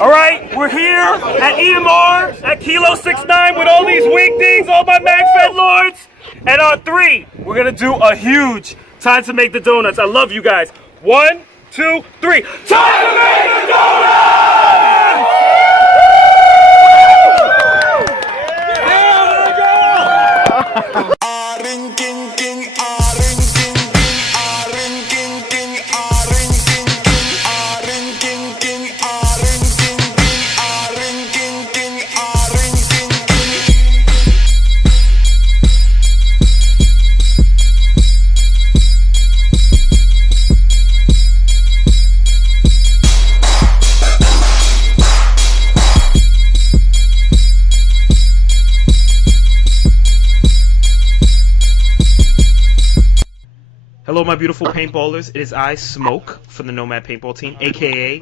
All right, we're here at EMR at Kilo 69 with all these weaklings, all my MagFed lords. And on 3, we're gonna do a huge time to make the donuts. I love you guys. 1, 2, 3. Time to make the donuts! Hello, my beautiful paintballers. It is I, Smoke, from the Nomad paintball team, aka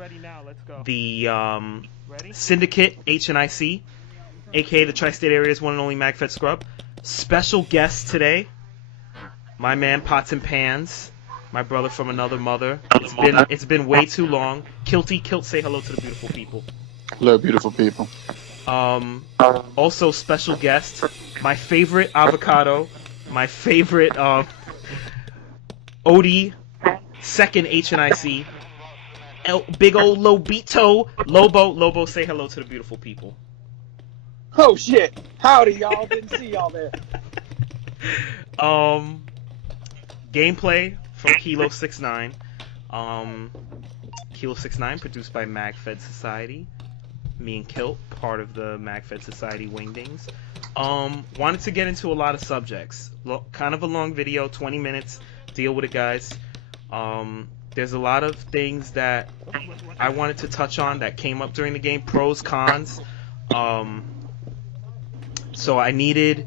the Syndicate HNIC, aka the Tri-State Area's one and only MagFed Scrub. Special guest today, my man Pots and Pans, my brother from another mother. It's been way too long. Kilty, say hello to the beautiful people. Hello, beautiful people. Also special guest, my favorite avocado, my favorite OD, second HNIC, big old Lobito, Lobo, say hello to the beautiful people. Oh shit! Howdy, y'all. Didn't see y'all there. Gameplay from Kilo 69. Kilo 69 produced by MagfedSociety. Me and Kilt, part of the MagfedSociety wingdings. Wanted to get into a lot of subjects. Kind of a long video, 20 minutes. Deal with it, guys. There's a lot of things that I wanted to touch on that came up during the game, pros, cons. So I needed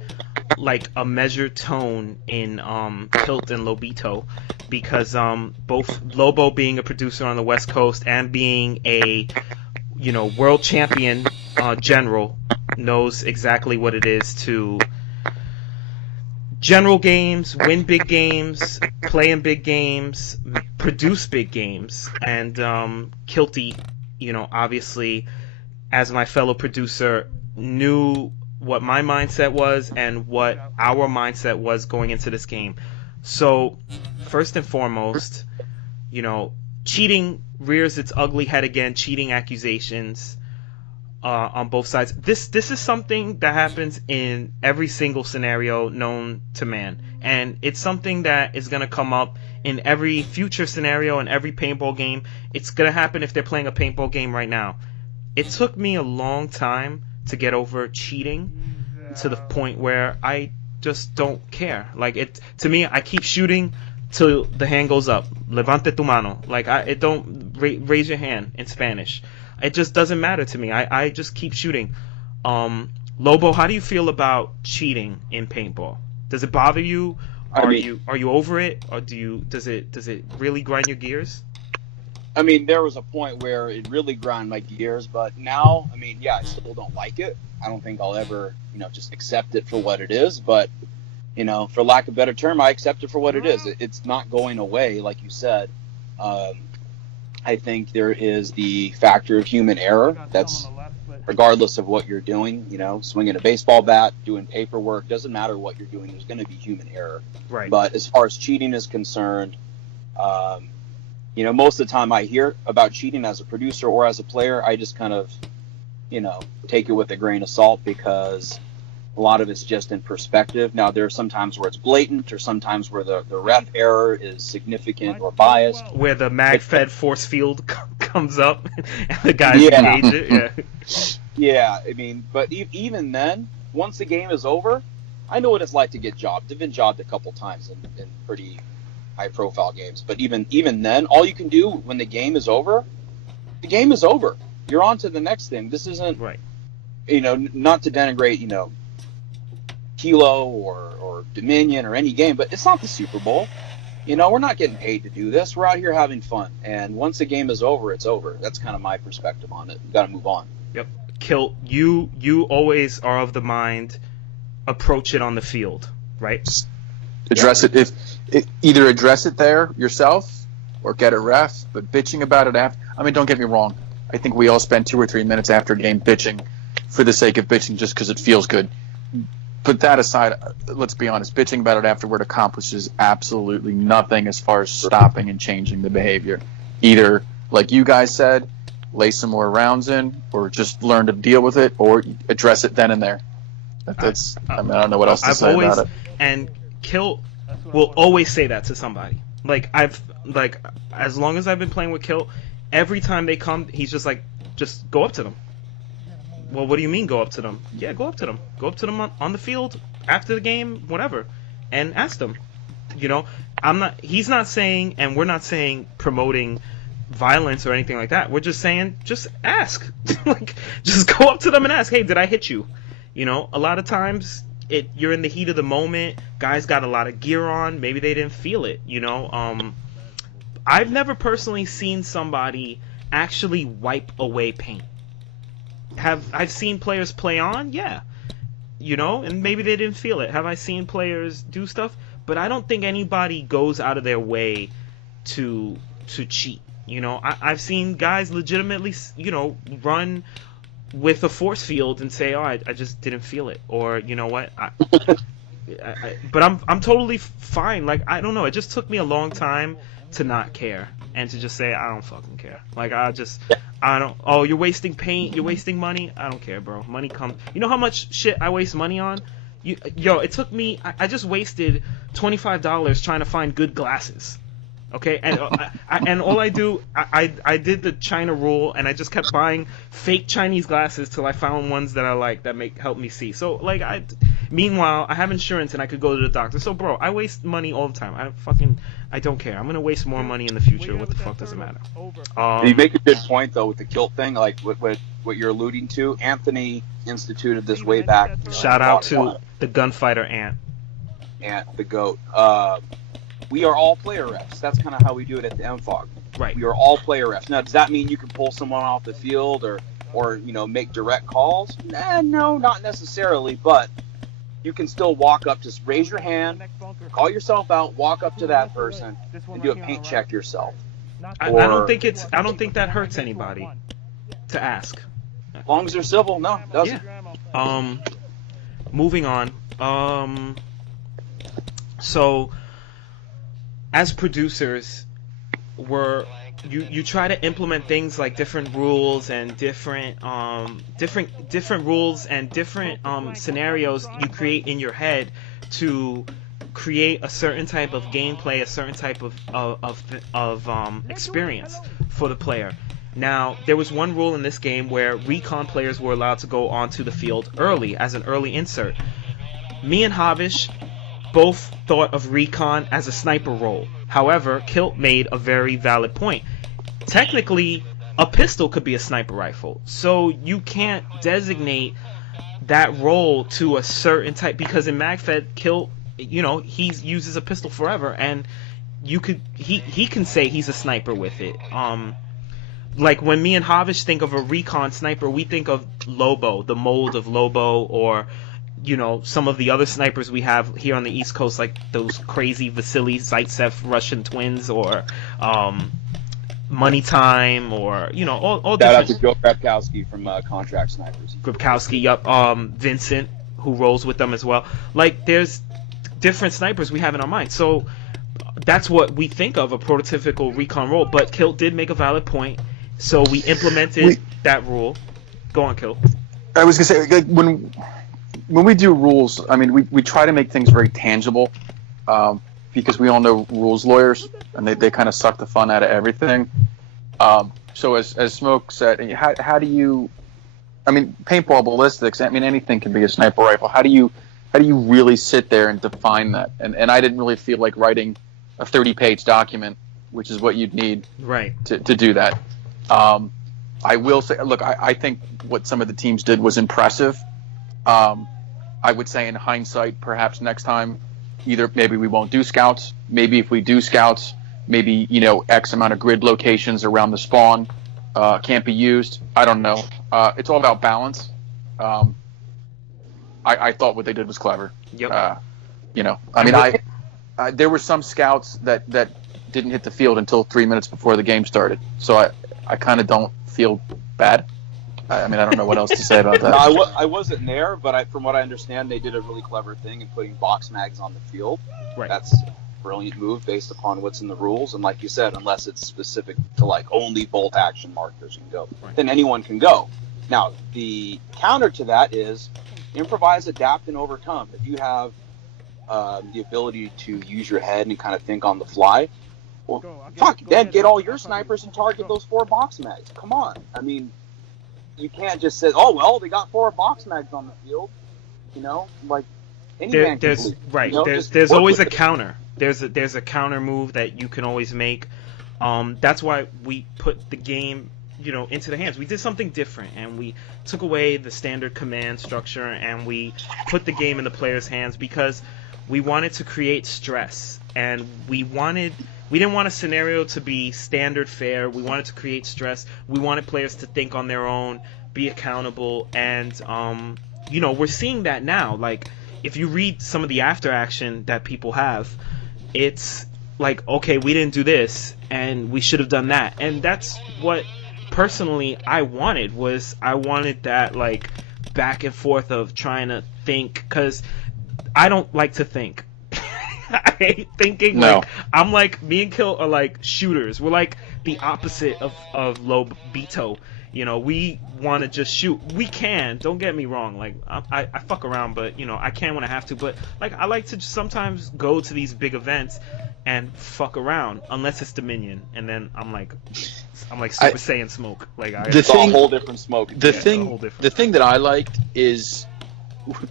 like a measured tone in Kilt and Lobito, because both Lobo being a producer on the West Coast and being a world champion general knows exactly what it is to general games, win big games, play in big games, produce big games. And Kilty, obviously, as my fellow producer, knew what my mindset was and what our mindset was going into this game. So, first and foremost, cheating rears its ugly head again, cheating accusations on both sides. This is something that happens in every single scenario known to man, and it's something that is going to come up in every future scenario in every paintball game. It's going to happen if they're playing a paintball game right now. It took me a long time to get over cheating to the point where I just don't care. To me, I keep shooting till the hand goes up. Levante tu mano. It don't raise your hand in Spanish. It just doesn't matter to me. I just keep shooting. Lobo, how do you feel about cheating in paintball? Does it bother you? Are you over it, or does it really grind your gears? I mean, there was a point where it really grind my gears, but now, I still don't like it. I don't think I'll ever, just accept it for what it is. But, for lack of a better term, I accept it for what it is. It's not going away, like you said. I think there is the factor of human error. That's regardless of what you're doing, swinging a baseball bat, doing paperwork, doesn't matter what you're doing, there's going to be human error. Right. But as far as cheating is concerned, most of the time I hear about cheating as a producer or as a player, I just kind of, take it with a grain of salt, because a lot of it's just in perspective. Now, there are some times where it's blatant, or sometimes where the ref error is significant or biased. Where the MagFed force field comes up and the guys engage it. Yeah. Yeah, but even then, once the game is over, I know what it's like to get jobbed. I've been jobbed a couple times in pretty high-profile games. But even then, all you can do when the game is over, the game is over. You're on to the next thing. This isn't, right. Not to denigrate, Kilo or Dominion or any game, but it's not the Super Bowl. We're not getting paid to do this. We're out here having fun. And once the game is over, it's over. That's kind of my perspective on it. We've got to move on. Yep. Kilt, you always are of the mind, approach it on the field, right? Address it. If either address it there yourself or get a ref, but bitching about it after. Don't get me wrong. I think we all spend 2 or 3 minutes after a game bitching for the sake of bitching just because it feels good. Put that aside, let's be honest, bitching about it afterward accomplishes absolutely nothing as far as stopping and changing the behavior. Either, like you guys said, lay some more rounds in, or just learn to deal with it, or address it then and there. That's, I mean, I don't know what else to say about it. And Kilt will always say that to somebody. Like, as long as I've been playing with Kilt, every time they come, he's just like, just go up to them. Well, what do you mean go up to them? Yeah, go up to them. Go up to them on the field, after the game, whatever, and ask them. You know, he's not saying, and we're not saying promoting violence or anything like that. We're just saying, just ask. Like, just go up to them and ask, hey, did I hit you? You know, a lot of times, you're in the heat of the moment, guys got a lot of gear on, maybe they didn't feel it, you know. I've never personally seen somebody actually wipe away paint. I've seen players play on? Yeah. You know, and maybe they didn't feel it. Have I seen players do stuff? But I don't think anybody goes out of their way to cheat. You know, I've seen guys legitimately, you know, run with a force field and say, oh, I just didn't feel it. Or, you know what, but I'm totally fine. Like, I don't know, it just took me a long time to not care and to just say, I don't fucking care. Like, I don't, oh, you're wasting paint, you're wasting money. I don't care, bro. Money comes. You know how much shit I waste money on? Yo, it took me, I just wasted $25 trying to find good glasses. Okay, and and all I do, I did the China rule, and I just kept buying fake Chinese glasses till I found ones that I like that help me see. So, like, meanwhile, I have insurance and I could go to the doctor. So, bro, I waste money all the time. I don't care. I'm gonna waste more money in the future. What the fuck does it matter? You make a good point though with the Kilt thing, like what you're alluding to. Anthony instituted this way back. Shout out to the gunfighter Ant the goat. We are all player refs. That's kind of how we do it at the MFOG. Right. We are all player refs. Now, does that mean you can pull someone off the field or you know, make direct calls? No, not necessarily. But you can still walk up, just raise your hand, call yourself out, walk up to that person, and do a paint check yourself. I don't think that hurts anybody to ask. As long as they're civil, no, it doesn't. Yeah. Moving on. So, as producers, you try to implement things like different rules and different rules and different scenarios you create in your head to create a certain type of gameplay, a certain type of experience for the player. Now, there was one rule in this game where recon players were allowed to go onto the field early as an early insert. Me and Havish both thought of recon as a sniper role. However, Kilt made a very valid point. Technically, a pistol could be a sniper rifle, so you can't designate that role to a certain type, because in MagFed, Kilt, you know, he uses a pistol forever, and he can say he's a sniper with it. Like when me and Havish think of a recon sniper, we think of Lobo, the mold of Lobo, or you know, some of the other snipers we have here on the East Coast, like those crazy Vasily Zaitsev Russian twins, or Money Time, or, you know, all Shout out different. to Joe Grabkowski from Contract Snipers. Grabkowski, yup. Vincent, who rolls with them as well. Like, there's different snipers we have in our mind. So that's what we think of a prototypical recon role. But Kilt did make a valid point, so we implemented that rule. Go on, Kilt. I was gonna say, like, when we do rules, I mean, we try to make things very tangible, because we all know rules lawyers, and they kind of suck the fun out of everything. So as Smoke said, how do you, I mean, paintball, ballistics, I mean, anything can be a sniper rifle. How do you really sit there and define that? And I didn't really feel like writing a 30-page document, which is what you'd need to do that. I will say, look, I think what some of the teams did was impressive. I would say in hindsight, perhaps next time, either maybe we won't do scouts. Maybe if we do scouts, maybe, you know, X amount of grid locations around the spawn can't be used. I don't know. It's all about balance. I thought what they did was clever. Yep. You know, I mean, there were some scouts that didn't hit the field until 3 minutes before the game started. So I kind of don't feel bad. I mean, I don't know what else to say about that. No, I wasn't there, but from what I understand, they did a really clever thing in putting box mags on the field. Right. That's a brilliant move based upon what's in the rules. And like you said, unless it's specific to like only bolt action markers can go, then anyone can go. Now, the counter to that is improvise, adapt, and overcome. If you have the ability to use your head and kind of think on the fly, well, then get all your snipers and target those 4 box mags. Come on. I mean, you can't just say, oh, well, they got 4 box mags on the field. You know, like, any man can there's believe, right. you know, There's always a counter. There's a counter move that you can always make. That's why we put the game, you know, into the hands. We did something different, and we took away the standard command structure, and we put the game in the player's hands because we wanted to create stress, and we didn't want a scenario to be standard fare. We wanted to create stress. We wanted players to think on their own, be accountable, and you know, we're seeing that now. Like, if you read some of the after action that people have, it's like, okay, we didn't do this, and we should have done that. And that's what personally I wanted that, like, back and forth of trying to think, because I don't like to think. I hate thinking. No. Like, I'm like, me and Kill are like shooters. We're like the opposite of Lobito. You know, we want to just shoot. We can, don't get me wrong. Like, I fuck around, but, you know, I can when I have to. But, like, I like to just sometimes go to these big events and fuck around, unless it's Dominion, and then I'm like Super Saiyan smoke. Like, it's a whole different smoke. The thing that I liked is,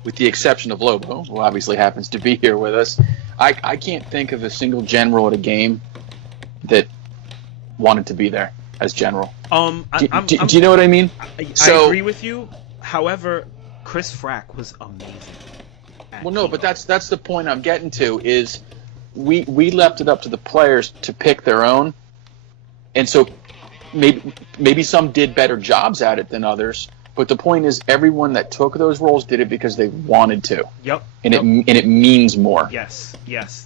with the exception of Lobo, who obviously happens to be here with us, I can't think of a single general at a game that wanted to be there as general. Do you know what I mean? I agree with you. However, Chris Frack was amazing. Well, no, but that's the point I'm getting to, is we left it up to the players to pick their own, and so maybe some did better jobs at it than others. But the point is, everyone that took those roles did it because they wanted to. Yep. And it means more. Yes.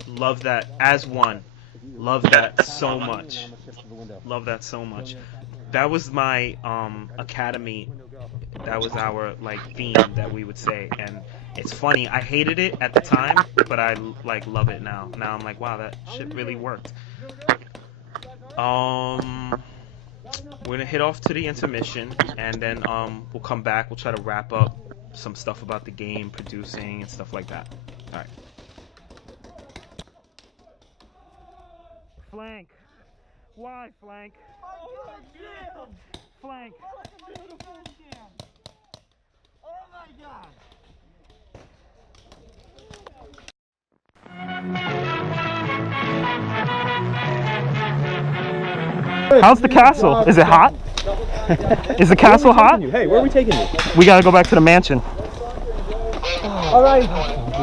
Love that as one. Love that so much. Love that so much. That was my academy. That was our, like, theme that we would say, and it's funny. I hated it at the time, but I, like, love it now. Now I'm like, wow, that shit really worked. We're gonna hit off to the intermission, and then we'll come back. We'll try to wrap up some stuff about the game, producing, and stuff like that. All right. Flank. Why flank? Flank. Oh my God. How's the castle? Is it hot? Is the castle hot? Hey, where are we taking you? We gotta go back to the mansion. All right,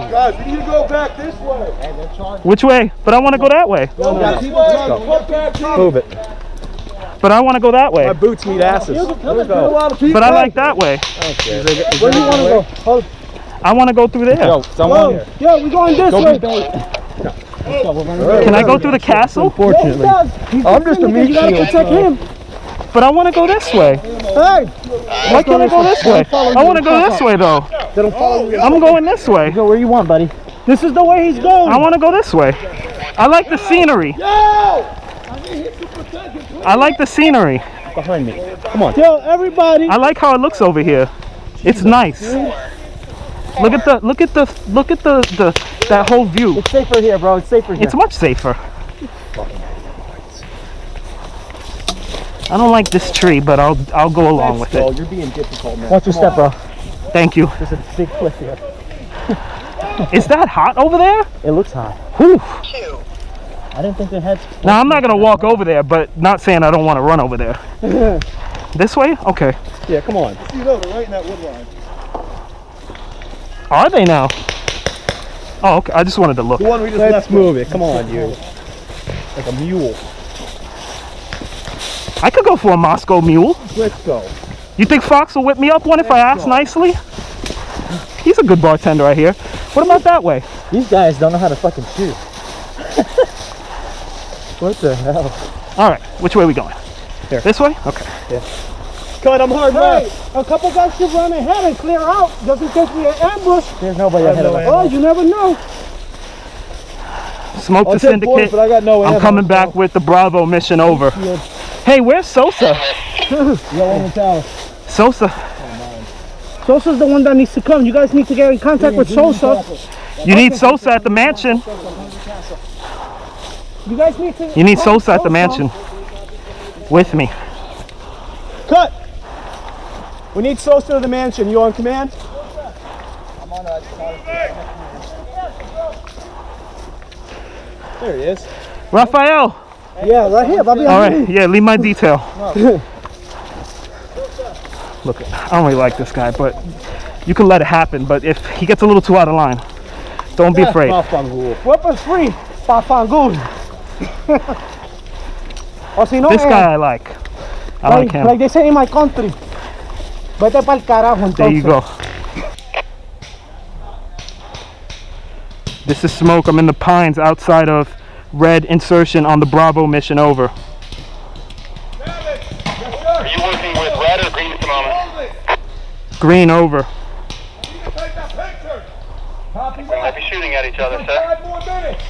guys, we need to go back this way. Which way? But I want to go that way. No. Move it. But I want to go that way. My boots need asses. Let's go. But I like that way. Okay. Where do you want to go? I want to go through there. Yo, someone here. Yeah, we're going this way. Can I go through the castle? Unfortunately. I'm just a meat shield. You gotta protect him. But I want to go this way. Hey! Why can't I go this way? I want to go this way, though. They don't follow you. I'm going this way. Go where you want, buddy. This is the way he's going. I want to go this way. I like the scenery. I like the scenery. Behind me. Come on. Yo, everybody. I like how it looks over here. It's nice. Look at the that whole view. It's safer here, bro. It's safer here. It's much safer. I don't like this tree, but I'll go along with it. You're being difficult, man. Watch your step, bro. Thank you. There's a big cliff here. Is that hot over there? It looks hot. Whew. I didn't think they had. Now I'm not gonna walk over there, but not saying I don't want to run over there. This way? Okay. Yeah, come on. You know, they're right in that wood line. Are they now? Oh, okay. I just wanted to look. The one we just Let's move it. Come on, you. Like a mule. I could go for a Moscow mule. Let's go. You think Fox will whip me up one if I ask nicely? He's a good bartender, I hear. What about that way? These guys don't know how to fucking shoot. What the hell? All right. Which way are we going? Here. This way? Okay. Yeah. cut. I'm hard Hey, left. a couple guys should run ahead and clear out, just in case we get ambush. There's nobody ahead of us. Oh, you never know. Smoke I'll the take points, Syndicate. but I got no I'm ammo, coming back so- with the Bravo mission over. Hey, where's Sosa? You got one in town. Sosa. Sosa's the one that needs to come. You guys need to get in contact with Sosa. You need Sosa at the mansion. You guys need to. You need Sosa at the mansion. With me. Cut. We need Sosa to the mansion. You on command? There he is. Raphael. Yeah, right here. Bobby. All right. Yeah, leave my detail. Look, I don't really like this guy, but you can let it happen. But if he gets a little too out of line, don't be afraid. Weapons free. Pafangul. O si no, This guy I like. I like him. Like they say in my country. Vete pa'l carajo entonces. There you go. This is Smoke. I'm in the pines outside of Red Insertion on the Bravo mission over. Are you working with red or green at the moment? Green over. We might be shooting at each other, sir. 5 more minutes.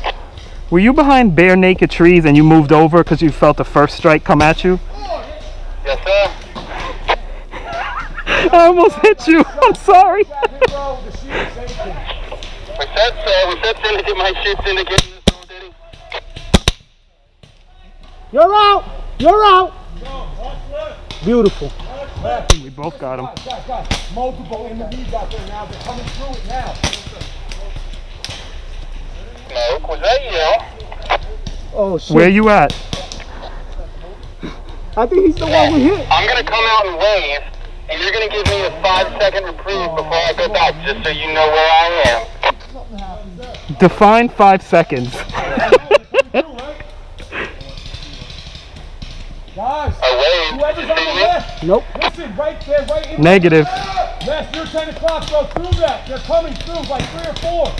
Were you behind bare naked trees and you moved over because you felt the first strike come at you? Yes, sir. I almost hit you. I'm sorry. We said Syndicate might shoot Syndicate in this little ditty. You're out. You're out. Beautiful. We both got him. Guys, multiple enemies out there now. They're coming through it now. Smoke, was that you? Oh shit. Where you at? I think he's the one we hit. I'm gonna come out and wave, and you're gonna give me a 5-second reprieve before I go back, just so you know where I am. Define 5 seconds. Guys, I waved. whoever's Did on you the see me? left. Nope. Listen, right there, right in Negative. Left, you're 10 o'clock, go through that. They're coming through, like 3 or 4.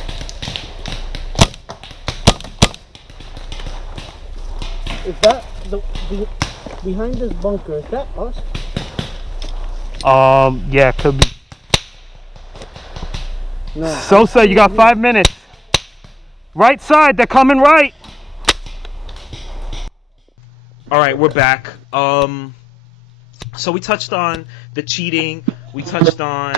Is that the behind this bunker? Is that us? Yeah, could be. No. Sosa, you got 5 minutes. Right side, they're coming right. All right, we're back. So we touched on the cheating. We touched on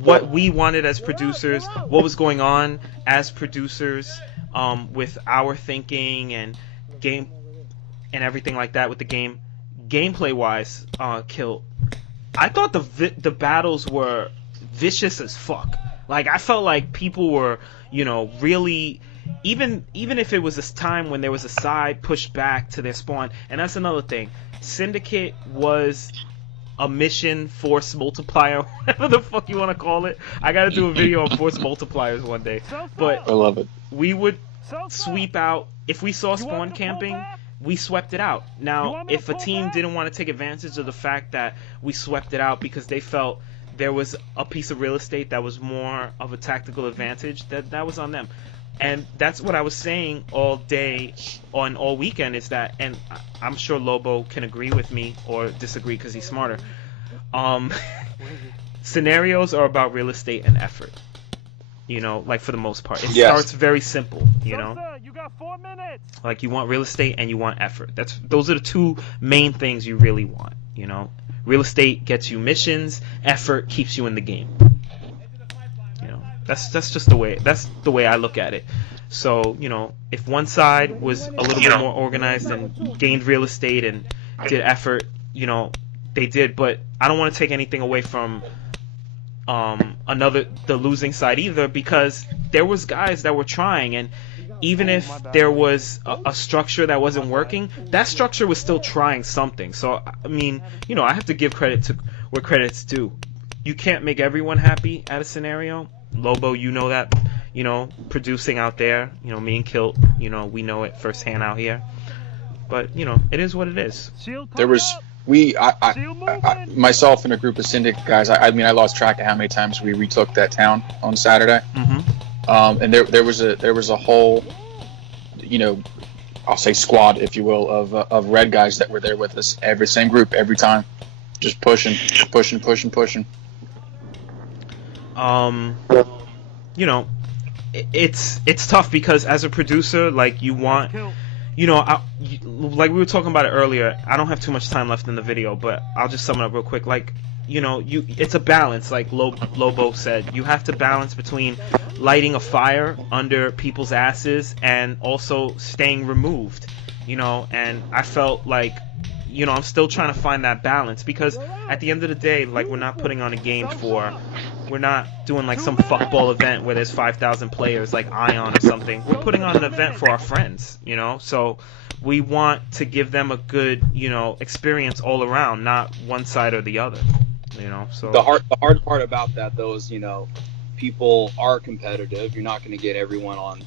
what we wanted as producers, what was going on as producers, with our thinking and game and everything like that with the game. Gameplay wise, Kilt, I thought the battles were vicious as fuck. Like, I felt like people were, you know, really, even if it was this time when there was a side pushed back to their spawn. And that's another thing. Syndicate was a mission force multiplier, whatever the fuck you want to call it. I gotta do a video on force multipliers one day. But I love it. we would sweep out, if we saw spawn camping, we swept it out. Now, if a team didn't want to take advantage of the fact that we swept it out because they felt there was a piece of real estate that was more of a tactical advantage, that was on them. And that's what I was saying all day on all weekend, is that, and I'm sure Lobo can agree with me or disagree because he's smarter. Scenarios are about real estate and effort. You know, like, for the most part. It starts very simple, you know? You got 4 minutes. Like, you want real estate and you want effort. Those are the two main things you really want, you know? Real estate gets you missions, effort keeps you in the game. You know, that's just the way I look at it. So, you know, if one side was a little bit more organized and gained real estate and did effort, you know, they did. But I don't want to take anything away from the losing side either, because there was guys that were trying, and even if there was a structure that wasn't working, that structure was still trying something. So, I mean, you know, I have to give credit to where credit's due. You can't make everyone happy at a scenario. Lobo, you know that, you know, producing out there, you know, me and Kilt, you know, we know it firsthand out here. But, you know, it is what it is. There was myself and a group of Syndicate guys. I mean, I lost track of how many times we retook that town on Saturday. Mm-hmm. And there was a whole, you know, I'll say squad, if you will, of red guys that were there with us. Same group every time, just pushing. You know, it's tough because as a producer, like you want, you know, like we were talking about it earlier. I don't have too much time left in the video, but I'll just sum it up real quick. Like, you know, it's a balance. Like Lobo said, you have to balance between lighting a fire under people's asses and also staying removed. You know, and I felt like, you know, I'm still trying to find that balance because at the end of the day, like, we're not putting on a game we're not doing like some fuckball event where there's 5,000 players like Ion or something. We're putting on an event for our friends, you know, so we want to give them a good, you know, experience all around, not one side or the other, you know. So the hard part about that though is, you know, people are competitive. You're not going to get everyone on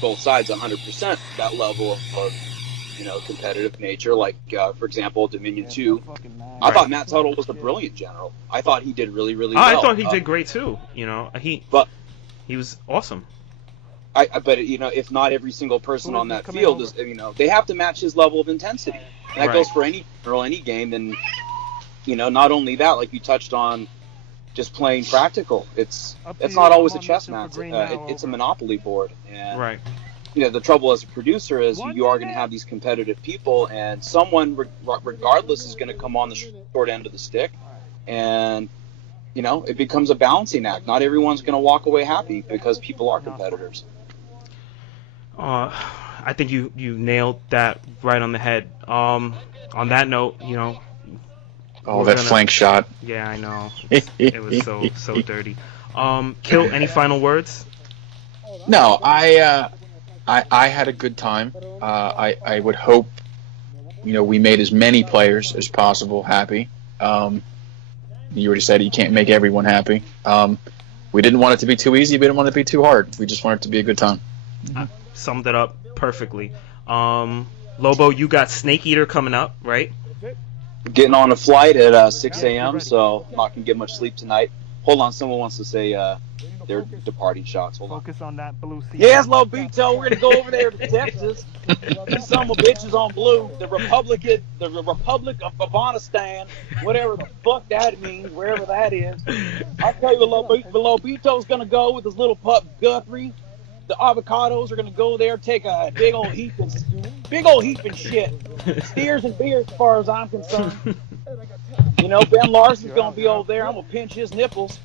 both sides 100% that level of you know, competitive nature. Like, for example, Dominion 2. I thought Matt Tuttle was a brilliant general. I thought he did really, really well. I thought he did great too. You know, he was awesome. But you know, if not every single person on that field is, you know, they have to match his level of intensity. And that goes for any game. And you know, not only that, like you touched on, just playing practical. It's not always a chess match. It's a Monopoly board. And you know, the trouble as a producer is you are going to have these competitive people, and someone, regardless, is going to come on the short end of the stick, and you know, it becomes a balancing act. Not everyone's going to walk away happy because people are competitors. I think you nailed that right on the head. On that note, you know. Flank shot. Yeah, I know. It was so dirty. Kill, any final words? No, I had a good time. I would hope, you know, we made as many players as possible happy. You already said you can't make everyone happy. We didn't want it to be too easy. We didn't want it to be too hard. We just wanted it to be a good time. Summed it up perfectly. Lobo, you got Snake Eater coming up, right? Getting on a flight at 6 a.m., so I'm not going to get much sleep tonight. Hold on, someone wants to say their departing shots. Hold on. Focus on that blue sea. Yes, Lobito, we're going to go over there to Texas. These son of bitches on blue, the Republic of Afghanistan, whatever the fuck that means, wherever that is. I'll tell you what Lobito's going to go with his little pup Guthrie. The avocados are going to go there, take a big old heap and shit. Steers and beers as far as I'm concerned. You know, Ben Larson's going to be over there. I'm going to pinch his nipples.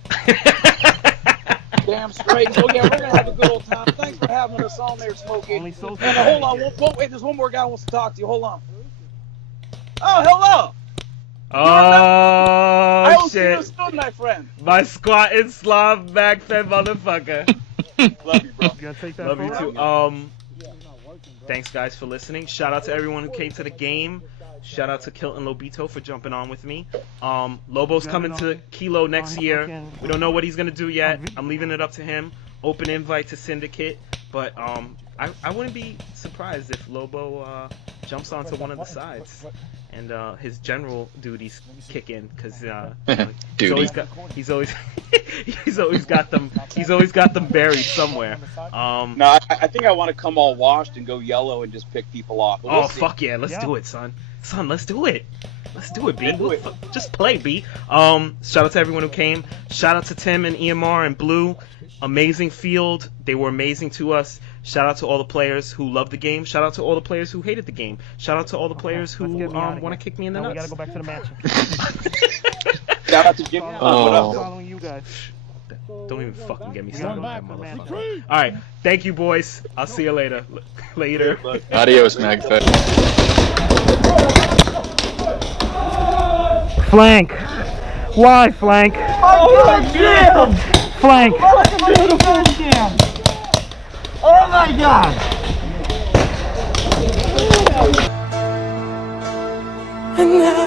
Damn straight. So, yeah, we're going to have a good old time. Thanks for having us on there, Smokey. And hold on. Wait, there's one more guy who wants to talk to you. Hold on. Oh, hello. Oh, shit. I was stood, my friend. My squatting Slav MagFed motherfucker. Love you, bro. You gotta take that Love you too. Thanks, guys, for listening. Shout out to everyone who came to the game. Shout out to Kilty and Lobito for jumping on with me. Lobo's coming to Kilo next year. We don't know what he's gonna do yet. I'm leaving it up to him. Open invite to Syndicate. But I wouldn't be surprised if Lobo jumps onto one of the sides and his general duties kick in, because he's always got them buried somewhere. No, I think I want to come all washed and go yellow and just pick people off. We'll see. Fuck yeah, let's do it, son. Let's do it. Let's do it, B. Just play, B. Shout out to everyone who came. Shout out to Tim and EMR and Blue. Amazing field. They were amazing to us. Shout out to all the players who loved the game. Shout out to all the players who hated the game. Shout out to all the players who want to kick me in the nuts. We gotta go back to the match. Shout out to Jimmy. What up? Following you guys. Don't even fucking get me started on that motherfucker. Alright, thank you, boys. I'll see you later. Later. Adios, MagFed. Flank. Why flank? Oh, damn! Flank. Oh, beautiful damn! Oh my god! And now